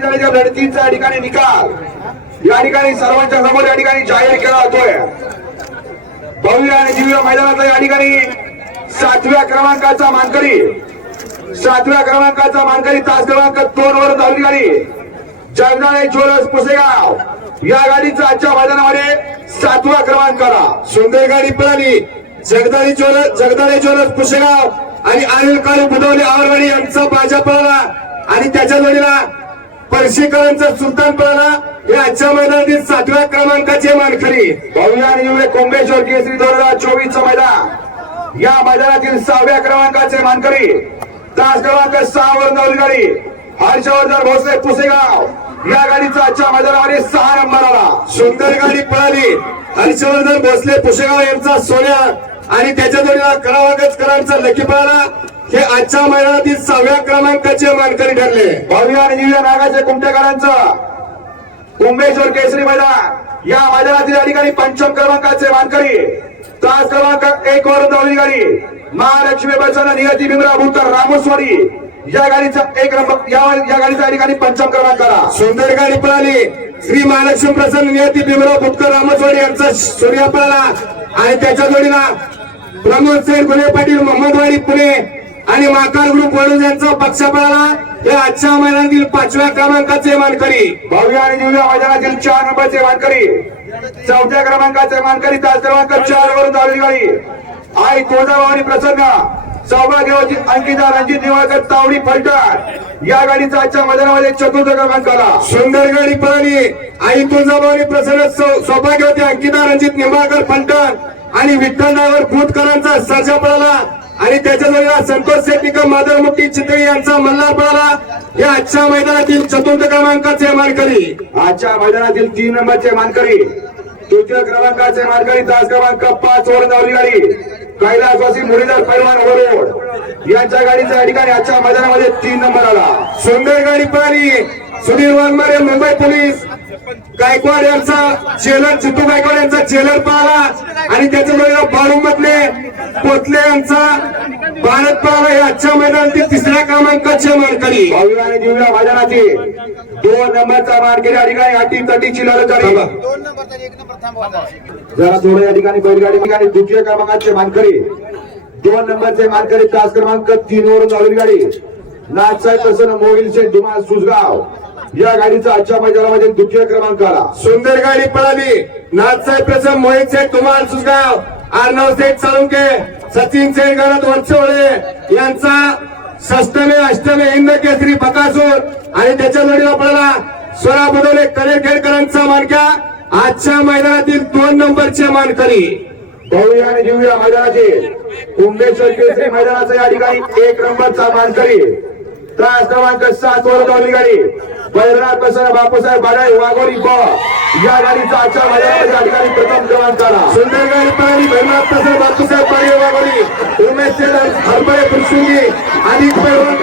झालेल्या लढतीचा या ठिकाणी निकाल. या ठिकाणी सर्वांच्या समोर या ठिकाणी जाहीर केला जातोय. भव्य आणि दिव्य मैदानाचा या ठिकाणी सातव्या क्रमांकाचा मानकरी सातव्या क्रमांकाचा मानकरी तास क्रमांक दोन वर धावली गाडी जगदाळे ज्वेलर्स पुसेगाव. या गाडीचा आजच्या मैदानामध्ये सातवा क्रमांक आला. सुंदर गाडी पळाली. जगदाळे ज्वेलर जगदाळे ज्वेलर्स पुसेगाव आणि अनिल काळू बुधवले आवरवाडी यांचा बाजा पळाला. आणि त्याच्या जोडीला परशीकरांचा सुलतान पळाला हे आजच्या मैदानातील सातव्या क्रमांकाचे मानखरी भव्य युवे कोंबेश्वर केसरी दोन हजार चोवीस मैदान. या मैदानातील सहाव्या क्रमांकाचे मानकरी. तास क्रमांक सहा वर गाडी हर्षवर्धन भोसले पुसेगाव. या गाडीचा आजच्या मैदानामध्ये सहा नंबर आला. सुंदर गाडी पळाली. हर्षवर्धन भोसले पुसेगाव यांचा सोन्या आणि त्याच्या जोडीला करावागजकरांचा लकी पळाला. हे आजच्या मैदानातील सहाव्या क्रमांकाचे मानकरी ठरले. भव्य आणि दिव्य नागाचे कुमटेकरांचं कुंभेश्वर केसरी मैदान. या मैदानातील ठिकाणी पंचम क्रमांकाचे मानकरी. तास क्रमांक एक वर धावली गाडी. महालक्ष्मी बचन नियती भीमराव भूतर रामोसवाडी या गाडीचा एक नंबर या या गाडीचा ठिकाणी पंचम क्रमांक आला सुंदर गाडी पळाली. श्री महालक्ष्मी प्रसन्न नियती भीमराव भुतकर रामचवाडी यांचा सूर्या पळाला. आणि त्याच्या जोडीला प्रमोद सेन गुन्हे पाटील मोहम्मदवाडी पुणे आणि माकार ग्रुप वडूज यांचा पक्ष पळाला हे आजच्या मैदानातील पाचव्या क्रमांकाचे मानकरी. भव्य आणि दिव्य मैदानातील चार नंबरचे मानकरी. चौथ्या क्रमांकाचे मानकरी तास क्रमांक चार वरून धावली गाडी. आई तुळजाभवानी प्रसन्न. सौभाग्यवती अंकिता रणजित निवाळकर तावडी फलटण. या गाडीचा आजच्या मैदानामध्ये चतुर्थ क्रमांक आला. सुंदर गाडी पळाली. आई तुळजाभवानी प्रसन्न सौभाग्यवती अंकिता रणजित निंबाळकर फलटण. आणि विठ्ठल ड्रायव्हर भूतकरांचा सर्जा पळाला. आणि त्याच्या जोडीला संतोष शेठ निकम माधवमुक्ती चितळी यांचा मल्हारपणाला या आजच्या मैदानातील चतुर्थ क्रमांकाचे मानकरी. आजच्या मैदानातील तीन नंबरचे मानकरी तृतीय क्रमांकाचे मानकरी तास क्रमांक पाच वर धावली गाडी. कैलासवासी मुरलीधर पैलवान वरोड यांच्या गाडीचा ठिकाणी आजच्या मैदानामध्ये तीन नंबर आला. सुंदर गाडी पळाली सुधीर वाघमारे मुंबई पोलीस. गायकवाड यांचा चेलर चित्तू गायकवाड यांचा चेलर पळाला आणि त्याच्या जोडीला बाळू मधले पोतले यांचा. भारत पळाला हे आजच्या मैदानातील तिसऱ्या क्रमांकाचे मानकरी. भव्य आणि दोन नंबरचा मानकरी या ठिकाणी अटी नंबर थांबवा जरा. थोडं या ठिकाणी बैलगाडी ठिकाणी द्वितीय क्रमांकाचे मानकरी. दोन नंबरचे मानकरी तास क्रमांक तीन वरून गाडी. नाथसाहेब प्रसन्न मोहिल शेठ धुमाळ सुसगाव या गाडीचा आजच्या मैदानामध्ये द्वितीय क्रमांक आला. सुंदर गाडी पळाली. नाथसाहेब प्रसन्न मोहित शेठ कुमार सुसगाव अर्णव शेठ साळुंके सचिन शेठ गणत वरचोळे यांचा षष्टमे अष्टमे हिंद केसरी बकासूर आणि त्याच्या जोडीला पळाला स्वरा बुडवले कलेखेडकरांचा मानक्या. आजच्या मैदानातील दोन नंबरचे मानकरी. भव्य आणि दिव्य मैदानाचे. कुंभेश्वर केसरी मैदानाचा या ठिकाणी एक नंबरचा मानकरी. त्रास क्रमांक सात वर धावली गाडी बैरनाथ प्रसन्न बापूसाहेब बाडाई वाघोरी ब या गाडीचा आजच्या मैदानामध्ये या प्रथम क्रमांक आला. सुंदर गाडी पळाली भैरनाथ प्रसाद बापूसाहेब पाडे वाघोरी उमेश हरभरे हरबळे फुरसुंगी आणि पैलवान